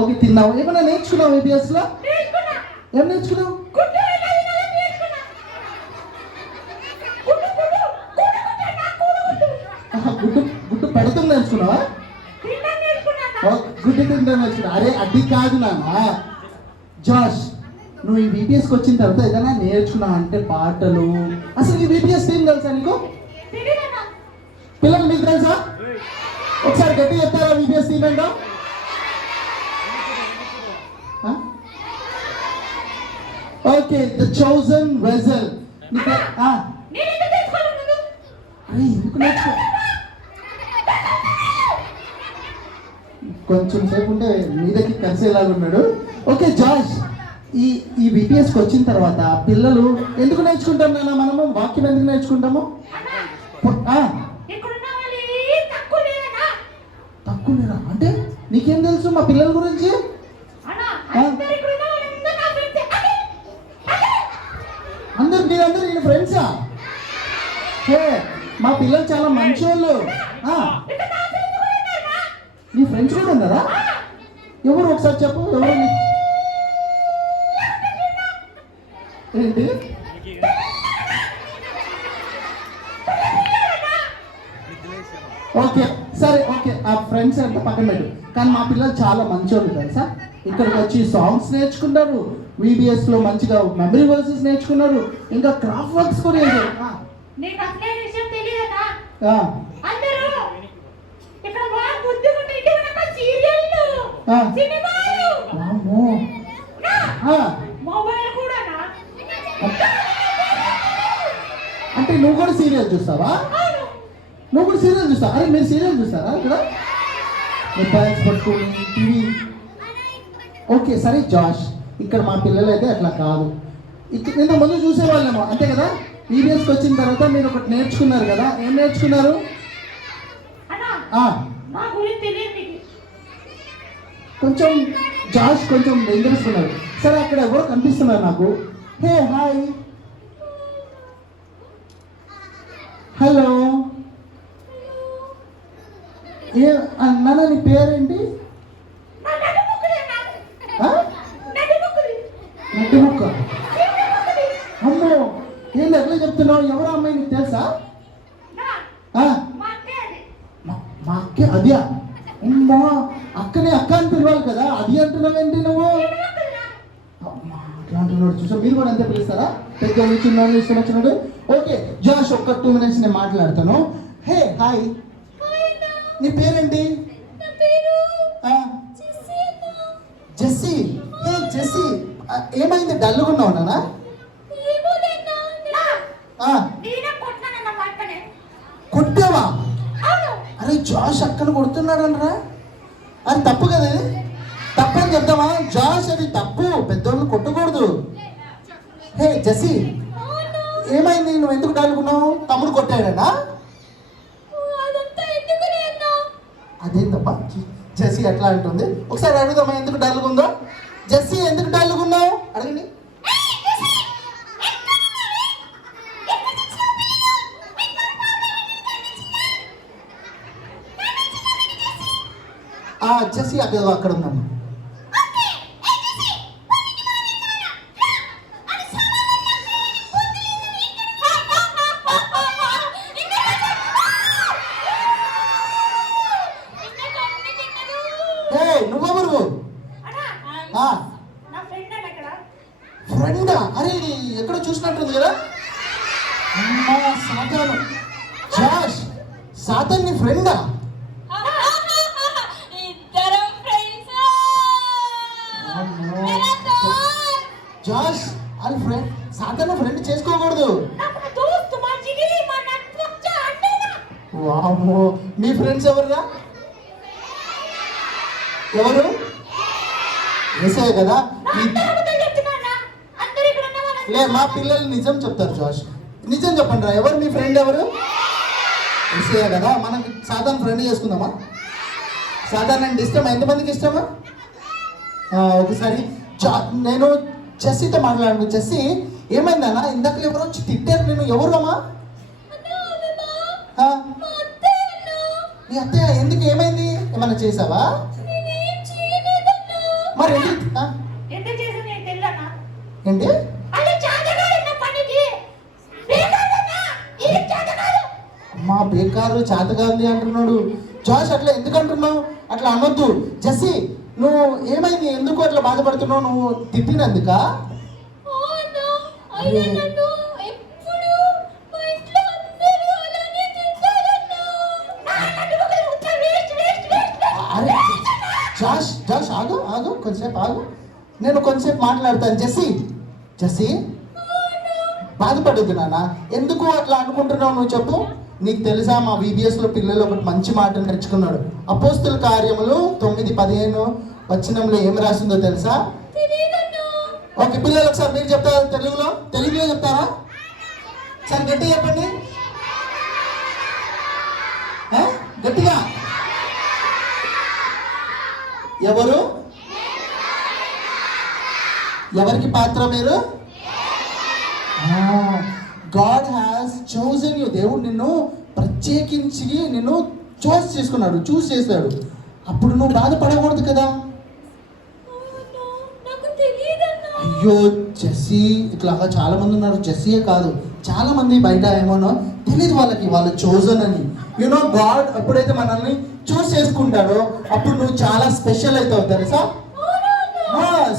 Okay తిన్నావు. ఏమైనా నేర్చుకున్నావు ఏబిఎస్ లో? ఏం నేర్చుకున్నావు? గుడ్డు గుడ్డు పెడుతుంది నేర్చుకున్నావా? గుడ్డు తింటా నేర్చుకున్నా. అరే అది కాదు నాన్న. జాష్, నువ్వు ఈ బీపీఎస్కి వచ్చిన తర్వాత ఏదైనా నేర్చుకున్నావు అంటే పాటలు. అసలు ఈ బీపీఎస్ టీం తెలుసా నీకు? పిల్లలు మీకు తెలుసా? ఒకసారి గట్టి చెప్తారా బీపీఎస్ టీం ఏంటో? Okay, the chosen vessel. ఎందుకు నేర్చుకో? కొంచెం సేపు ఉంటే మీదకి కలిసేలాగా ఉన్నాడు. ఓకే జాష్, ఈ బీపీఎస్కి వచ్చిన తర్వాత పిల్లలు ఎందుకు నేర్చుకుంటాం నాన్న? మనము వాక్యం ఎందుకు నేర్చుకుంటాము? తక్కువ లేరా అంటే నీకేం తెలుసు మా పిల్లల గురించి? మీరందరూ నేను ఫ్రెండ్సా? మా పిల్లలు చాలా మంచి వాళ్ళు. నీ ఫ్రెండ్స్ కూడా ఉన్నారా? ఎవరు ఒకసారి చెప్పు. ఎవరు? ఏంటి? ఓకే సరే, ఓకే ఆ ఫ్రెండ్స్ అంటే పక్కన పెట్టు. కానీ మా పిల్లలు చాలా మంచోళ్ళు తెలుసా? ఇక్కడికి వచ్చి సాంగ్స్ నేర్చుకున్నారు, వీబీఎస్ లో మంచిగా మెమరీ వర్సెస్ నేర్చుకున్నారు, ఇంకా క్రాఫ్ట్ వర్క్స్ కూడా చేశారు. అంటే నువ్వు కూడా సీరియల్ చూస్తావా? నువ్వు కూడా సీరియల్ చూస్తావా? అరే మీరు సీరియల్ చూస్తారా ఇక్కడ? మొబైల్స్ పట్టుకొని టీవీ. ఓకే సరే జాష్, ఇక్కడ మా పిల్లలు అయితే అట్లా కాదు. నిన్న ముందు చూసేవాళ్ళేమో అంతే కదా? ఈబిఎస్కి వచ్చిన తర్వాత మీరు ఒకటి నేర్చుకున్నారు కదా, ఏం నేర్చుకున్నారు? కొంచెం జాష్ కొంచెం డేంజరస్ ఉన్నారు. సరే అక్కడ ఎవరో కనిపిస్తున్నారు నాకు. హే హాయ్, హలో, ఏ నాన్న నీ పేరేంటి? నడ్డి ముక్క. అమ్మో ఏంటి ఎట్లా చెప్తున్నావు? ఎవరు అమ్మాయి నీకు తెలుసా? మా అక్కే. అది అమ్మా, అక్కనే అక్క అని పిలవాలి కదా, అది అంటున్నావేంటి నువ్వు? అట్లా అంటున్నాడు. చూసా మీరు కూడా అంతే పిలుస్తారా? పెద్ద చిన్న ఇష్టం వచ్చినాడు. ఓకే జాష్, ఒక్క 2 minutes నేను మాట్లాడతాను. హే హాయ్, నీ పేరేంటి? జెస్సీ. హే జెస్సీ, ఏమైంది డల్గా ఉన్నావు నాన్న? కొట్టావా? అరే జాష్ అక్కను కొడుతున్నాడనరా? అది తప్పు కదా? తప్పని చెప్తావా? జాష్ అది తప్పు, పెద్దోళ్ళు కొట్టకూడదు. హే జెస్సీ, ఏమైంది? నువ్వు ఎందుకు డల్గున్నావు? తమ్ముడు కొట్టాడనా? అదేం తప్ప జెస్సీ ఎట్లా అంటుంది? ఒకసారి అడుగుదామా ఎందుకు డల్గుందో? జెస్సీ ఎందుకు డల్గున్నావు అడగండి. జెస్సీ అక్కడ ఉన్నాను. నువ్వెవరు? ఫ్రెండా? అరే ఎక్కడో చూసినట్టుంది కదా. సాతాను. జాష్, సాతాన్ నీ ఫ్రెండా? జాష్, అది ఫ్రెండ్. సాతాన్ ఫ్రెండ్ చేసుకోకూడదు. వామ్మో, మీ ఫ్రెండ్స్ ఎవరురా? ఎవరు? ఏసే కదా. లే, మా పిల్లలు నిజం చెప్తారు. జాష్ నిజం చెప్పండి రా, ఎవరు మీ ఫ్రెండ్? ఎవరు? ఏసే కదా. మనకి సాధారణ ఫ్రెండ్ చేసుకుందామా? సాధారణ అంటే ఇష్టమా? ఎంతమందికి ఇష్టమా? ఒకసారి నేను జెస్సీతో మాట్లాడాను. జెస్సీ ఏమైందన్నా? ఇందాక ఎవరు వచ్చి తిట్టారు నేను. ఎవరు అమ్మా? నీ అత్తయ్య. ఎందుకు? ఏమైంది? ఏమన్నా చేసావా? మరి ఏంటి ఎందుకు చేసి నేను తెల్లనా ఏంటి అది చాతగాడు పనికి బేకారన్నా ఇది చాతగాడు మా బేకారు చేతగాంది అంటున్నాడు. జాష్ అట్లా ఎందుకు అంటున్నావు? అట్లా అనొద్దు. జెస్సీ నువ్వు ఏమైంది? ఎందుకు అట్లా బాధపడుతున్నావు? నువ్వు తిట్టినందుక? అరే జాష్ జాష్ ఆగు ఆగు కొంచెంసేపు ఆగు, నేను కొంచెంసేపు మాట్లాడతాను. జెస్సీ బాధపడద్దు నాన్న. ఎందుకు అట్లా అనుకుంటున్నావు నువ్వు చెప్పు. నీకు తెలుసా మా VBSలో పిల్లలు ఒకటి మంచి మాట నేర్చుకున్నాడు. అపోస్తుల కార్యములు 9:15 వచనంలో ఏం రాసిందో తెలుసా? ఓకే పిల్లలు ఒకసారి మీరు చెప్తారా? తెలుగులో చెప్తారా? సరే గట్టిగా చెప్పండి, గట్టిగా. ఎవరికి పాత్ర మీరు? God has chosen you. దేవుడు నిన్ను ప్రత్యేకించి నిన్ను చూస్ చేశాడు. అప్పుడు నువ్వు బాధపడకూడదు కదా. అయ్యో జెస్సీ ఇట్లాగా చాలా మంది ఉన్నారు. జెస్సీయే కాదు, చాలా మంది బయట ఏమోనో తెలియదు వాళ్ళకి, వాళ్ళు చోజన్ అని. యూనో గాడ్ ఎప్పుడైతే మనల్ని చూస్ చేసుకుంటాడో అప్పుడు నువ్వు చాలా స్పెషల్ అవుతావు తెలుసా.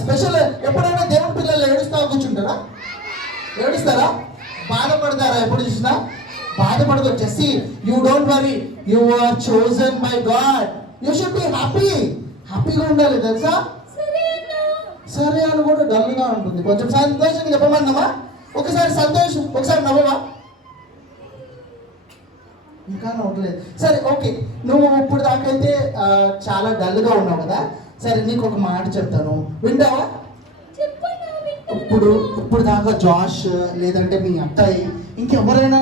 స్పెషల్. ఎప్పుడైనా దేవుని పిల్లలు ఏడుస్తారా? బాధపడతారా? ఎప్పుడు చూసినా బాధపడదు. Jessie you don't worry, you are chosen by God. You should be హ్యాపీగా ఉండాలి తెలుసా. సరే అని కూడా డల్గా ఉంటుంది. కొంచెం సంతోషంగా చెప్పమన్నామా? ఒకసారి సంతోషం, ఒకసారి నవ్వవా? ఇంకా నవ్వట్లేదు. సరే ఓకే, నువ్వు ఇప్పుడు దాకైతే చాలా డల్గా ఉన్నావు కదా. సరే నీకు ఒక మాట చెప్తాను, వింటావా? ఇప్పుడు దాకా జాష్ లేదంటే మీ అత్తయ్య ఇంకెవరైనా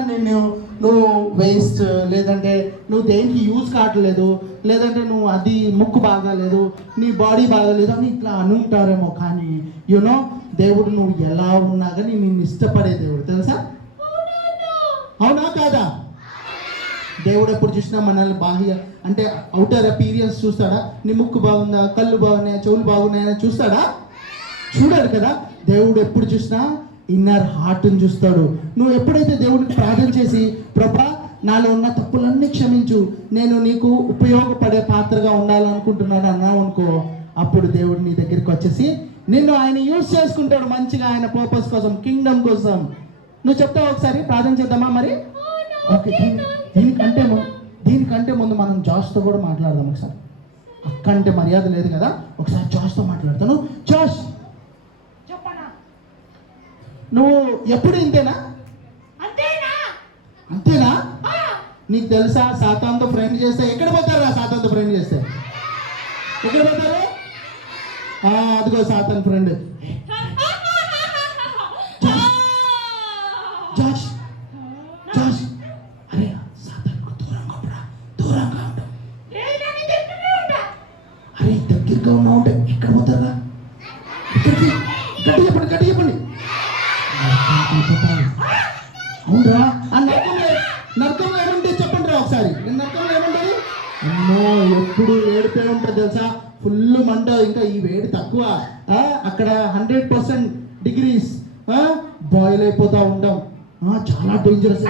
నువ్వు వేస్ట్, లేదంటే నువ్వు దేనికి యూజ్ కావట్లేదు, లేదంటే నువ్వు అది ముక్కు బాగాలేదు, నీ బాడీ బాగాలేదు అని ఇట్లా అనుంటారేమో. కానీ యూనో దేవుడు నువ్వు ఎలా ఉన్నా కానీ నిన్ను ఇష్టపడే దేవుడు తెలుసా. అవునా కాదా? దేవుడు ఎప్పుడు చూసినా మనల్ని బాహ్య అంటే అవుటర్ అపీరియన్స్ చూస్తాడా? నీ ముక్కు బాగుందా, కళ్ళు బాగున్నాయా, చెవులు బాగున్నాయని చూస్తాడా? చూడాలి కదా. దేవుడు ఎప్పుడు చూసినా ఇన్నర్ హార్ట్ని చూస్తాడు. నువ్వు ఎప్పుడైతే దేవుడికి ప్రార్థన చేసి ప్రభా నాలో ఉన్న తప్పులన్నీ క్షమించు, నేను నీకు ఉపయోగపడే పాత్రగా ఉండాలనుకుంటున్నాను అన్నావు అనుకో, అప్పుడు దేవుడు నీ దగ్గరికి వచ్చేసి నిన్ను ఆయన యూజ్ చేసుకుంటాడు మంచిగా, ఆయన పర్పస్ కోసం, కింగ్డమ్ కోసం. నువ్వు చెప్తావు ఒకసారి ప్రార్థన చేద్దామా మరి? ఓకే, దీనికంటే ముందు మనం జాష్తో కూడా మాట్లాడదాం ఒకసారి. అక్కంటే మర్యాద లేదు కదా, ఒకసారి జాష్తో మాట్లాడతాను. జాష్ నువ్వు ఎప్పుడు ఇంతేనా? అంతేనా? నీకు తెలుసా సాతాన్తో ఫ్రెండ్ చేస్తే ఎక్కడ పోతారా? సాతాన్తో ఫ్రెండ్ చేస్తే ఎక్కడ పోతారు? అదిగో సాతాన్ ఫ్రెండ్. జాష్ అరే సాతాన్కు దూరంగా ఉంటాం. అరే దగ్గరగా ఉన్నావు అంటే ఎక్కడ పోతారా? ఇక్కడికి. గట్టి చెప్పండి. అవునరా? ఆ నరకంలో ఏముంటే చెప్పండి రా ఒకసారి. నరకంలో ఏముంటుంది? అమ్మో ఎప్పుడు ఏడిపే ఉంటుంది తెలుసా, ఫుల్ మంట. ఇంకా ఈ వేడి తక్కువ, అక్కడ 100% డిగ్రీస్ బాయిల్ అయిపోతా ఉంటాం. చాలా డేంజరస్.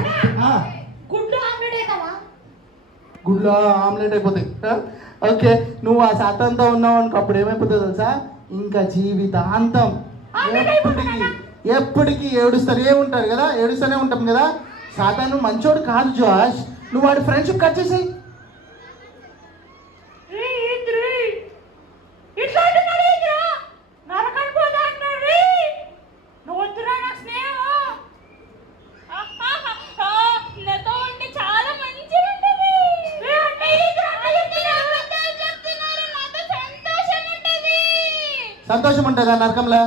గుడ్లో ఆమ్లెట్ అయిపోతాయి. ఓకే, నువ్వు ఆ శాతంతో ఉన్నావు అనుకో, అప్పుడు ఏమైపోతుంది తెలుసా, ఇంకా జీవితాంతం ఎప్పటికీ ఏడుస్తూనే ఉంటారు కదా, ఏడుస్తూనే ఉంటాం కదా. సాతాను మంచోడు కాదు జాష్, నువ్వు వాడి ఫ్రెండ్షిప్ కట్ చేసేయి. సంతోషం ఉంటుందా నరకంలో?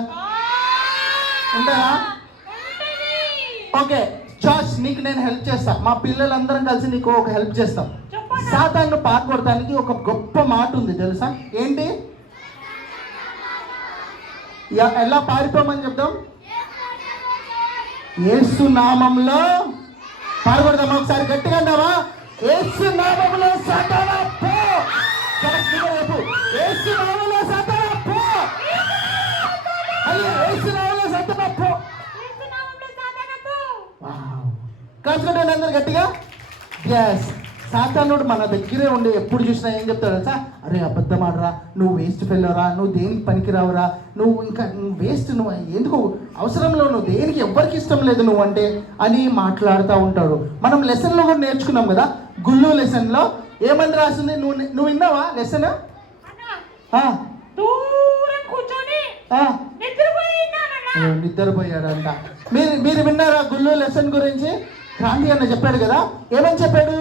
ఉంటాయా? ఓకే జాష్, నీకు నేను హెల్ప్ చేస్తా. మా పిల్లలందరం కలిసి నీకు ఒక హెల్ప్ చేస్తాం. సాతాను పాల్గొడటానికి ఒక గొప్ప మాట ఉంది తెలుసా? ఏంటి? ఎలా పారిపోమని చెప్తాం? యేసు నామంలో పాల్గొడదాం. ఒకసారి గట్టిగా అంటావా? యేసు నామంలో సాతానా పో. యేసు నామంలో సాతానా పో. కొట్టండి అందరు గట్టిగా. ఎస్, సాతానుడు మన దగ్గరే ఉండి ఎప్పుడు చూసినా ఏం చెప్తాడు తెలుసా? అరే అబద్ధం ఆడరా, నువ్వు వేస్ట్ ఫెలోరా, నువ్వు దేనికి పనికిరావురా, నువ్వు ఇంకా వేస్ట్, నువ్వు ఎందుకు అవసరంలో, నువ్వు దేనికి ఎవ్వరికి ఇష్టం లేదు నువ్వు అంటే అని మాట్లాడుతూ ఉంటాడు. మనం లెసన్లో కూడా నేర్చుకున్నాం కదా, గుళ్ళు లెసన్లో ఏమని రాసింది? నువ్వు విన్నావా లెసన్? దూరం కూర్చొని నిద్రపోయాడంట. మీరు విన్నారా గుళ్ళు లెసన్ గురించి? క్రాంతి అన్న చెప్పాడు కదా, ఏమని చెప్పాడు?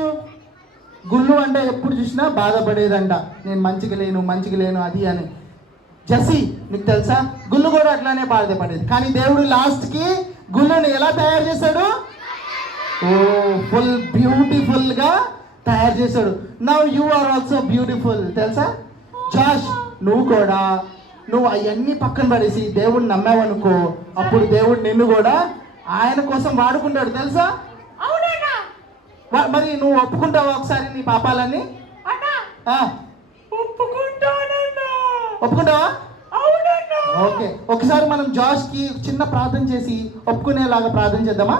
గుళ్ళు అంటే ఎప్పుడు చూసినా బాధపడేదంట, నేను మంచిగా లేను అది అని. జసి నీకు తెలుసా, గుళ్ళు కూడా అట్లానే బాధపడేది. కానీ దేవుడు లాస్ట్కి గుళ్ళని ఎలా తయారు చేశాడు? ఓ ఫుల్ బ్యూటిఫుల్గా తయారు చేశాడు. Now you are also beautiful. తెలుసా జాష్, నువ్వు అవన్నీ పక్కన పడేసి దేవుడిని నమ్మావనుకో, అప్పుడు దేవుడు నిన్ను కూడా ఆయన కోసం వాడుకుంటాడు. తెలుసా? మరి నువ్వు ఒప్పుకుంటావా ఒకసారి నీ పాపాలన్నీ? ఒప్పుకుంటావా? ఓకే, ఒకసారి మనం జాష్కి చిన్న ప్రార్థన చేసి ఒప్పుకునేలాగా ప్రార్థన చేద్దామా?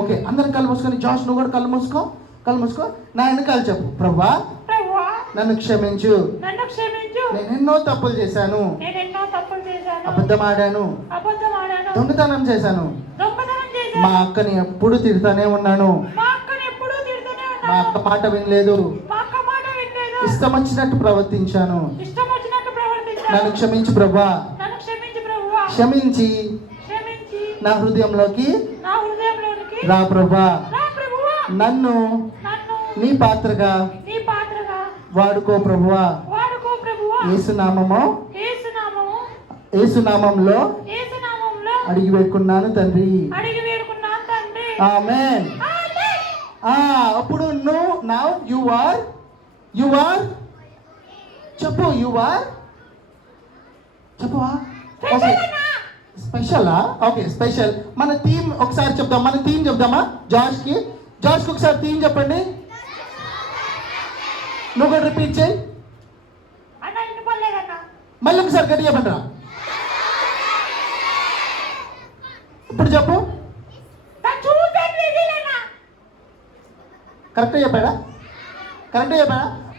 ఓకే, అందరం కళ్ళు మూసుకొని, జాష్ నువ్వు కూడా కళ్ళు మూసుకో, నా వెనకాల చెప్పు. ప్రభువా నన్ను క్షమించు, నేను ఎన్నో తప్పులు చేశాను, అబద్ధం ఆడాను, దొంగతనం చేశాను, మా అక్కని ఎప్పుడు తిడతానే ఉన్నాను, మా అక్క మాట వినలేదు, ఇష్టం వచ్చినట్టు ప్రవర్తించాను, నన్ను క్షమించు ప్రభువా, క్షమించి నా హృదయంలోకి రా ప్రభువా, నన్ను నీ పాత్రగా వాడుకో ప్రభువా, యేసునామంలో అడిగి వేడుకున్నాను తండ్రి, ఆమేన్. అప్పుడు యు ఆర్ చెప్పు, చెప్పువా? ఓకే, స్పెషలా? Okay, special. మన థీమ్ ఒకసారి చెప్దాం, మన థీమ్ చెప్దామా? జాష్కి ఒకసారి థీమ్ చెప్పండి. నువ్వు కూడా రిపీట్ చేయి. మళ్ళీ ఒకసారి గట్టి చెప్పండి రా. ఇప్పుడు చెప్పు. కరెక్ట్గా చెప్పాడా?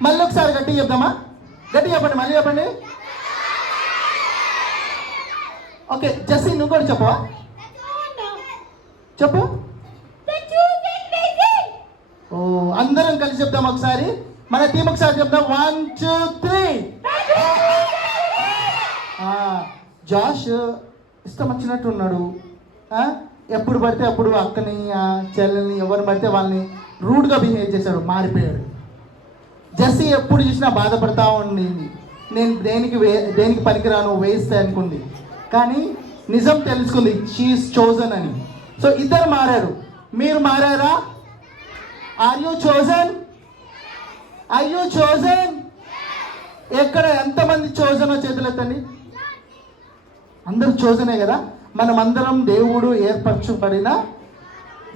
మళ్ళీ ఒకసారి గట్టి చెప్దామా? గట్టి చెప్పండి, మళ్ళీ చెప్పండి. ఓకే, జస్సి నువ్వు కూడా చెప్పవా? చెప్పు. ఓ, అందరం కలిసి చెప్దాం ఒకసారి. మన టీం ఒకసారి చెప్దాం. 1 2 3. జాష్ ఇష్టం వచ్చినట్టు ఉన్నాడు. ఎప్పుడు పడితే అప్పుడు అక్కని చెల్లెల్ని ఎవరిని పడితే వాళ్ళని రూడ్గా బిహేవ్ చేశాడు, మారిపోయాడు. జస్సి ఎప్పుడు చూసినా బాధపడతా ఉండింది, నేను దేనికి పనికిరాను, వేస్తే అనుకుంది. కానీ నిజం తెలుసుకుంది, షీఈస్ చోజన్ అని. సో ఇద్దరు మారారు. మీరు మారారా? Are you chosen? ఎక్కడ ఎంతమంది చోజనో చేతులు ఎత్తండి. అందరూ చోజనే కదా. మనం అందరం దేవుడు ఏర్పరచబడిన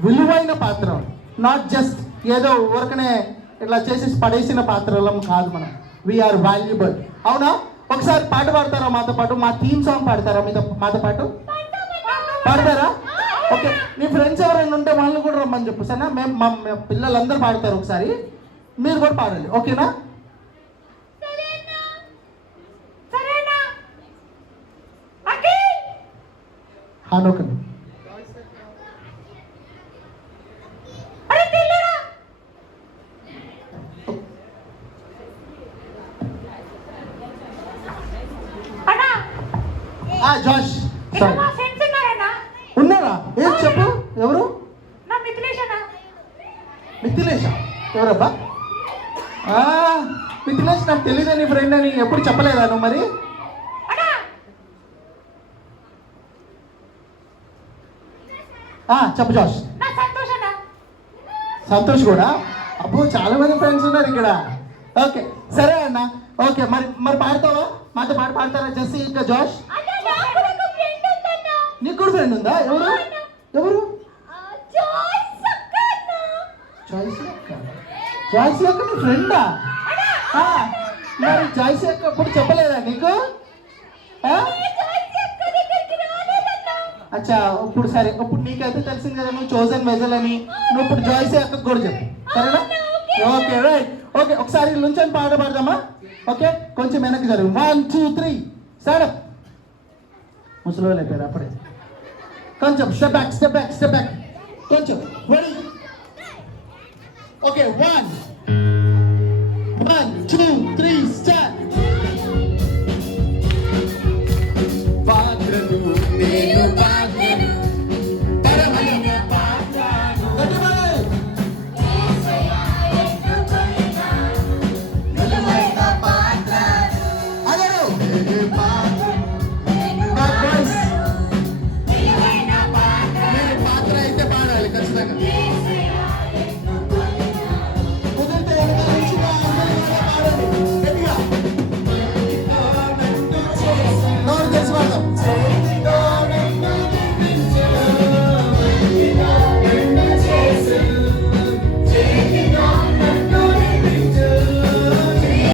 విలువైన పాత్రం. నాట్ జస్ట్ ఏదో ఊరకనే ఇట్లా చేసి పడేసిన పాత్రలం కాదు మనం. We are valuable. అవునా? ఒకసారి పాట పాడతారా మాతో పాటు? మా థీమ్ సాంగ్ పాడతారా మాతో పాటు? పాడతారా? ఓకే, మీ ఫ్రెండ్స్ ఎవరైనా ఉంటే వాళ్ళని కూడా రమ్మని చెప్పు. సరేనా? మా పిల్లలందరూ పాడతారు, ఒకసారి మీరు కూడా పాడాలి. ఓకేనా? ఓకే. జాష్ ఉన్నారా? ఏం చెప్పు. ఎవరు? మిథిలేష. ఎవరబ్బా? మిథిలేష్ నాకు తెలియదు నీ ఫ్రెండ్ అని ఎప్పుడు చెప్పలేదా నువ్వు? మరి చెప్పు జాష్. సంతోష్ కూడా. అబ్బో, చాలా మంది ఫ్రెండ్స్ ఉన్నారు ఇక్కడ. ఓకే, సరే అన్న. ఓకే, మరి పాడతావా? మాతో పాట పాడతారా జస్సి ఇంకా జాష్? నీకు కూడా ఫ్రెండ్ ఉందా? ఎవరు? జాయిస్ యొక్క నీ ఫ్రెండా? మరి జాయిస్ యొక్క ఎప్పుడు చెప్పలేదా నీకు? అచ్చా ఇప్పుడు సరే, ఇప్పుడు నీకైతే తెలిసింది కదా నువ్వు చోజన్ వెజల్ అని. నువ్వు ఇప్పుడు జాయిస్ అక్కకు కూడా చెప్పు, సరేనా? Okay right. ఓకే ఒకసారి నుంచొని పాట పాడదామా? ఓకే కొంచెం వెనక్కి జరుగు. 1 2 3 స్టార్ట్. ముసలి వాళ్ళు అయిపోయారు అప్పుడే. కొంచెం step back, step back, step back. కొంచెం రెడీ. ఓకే 1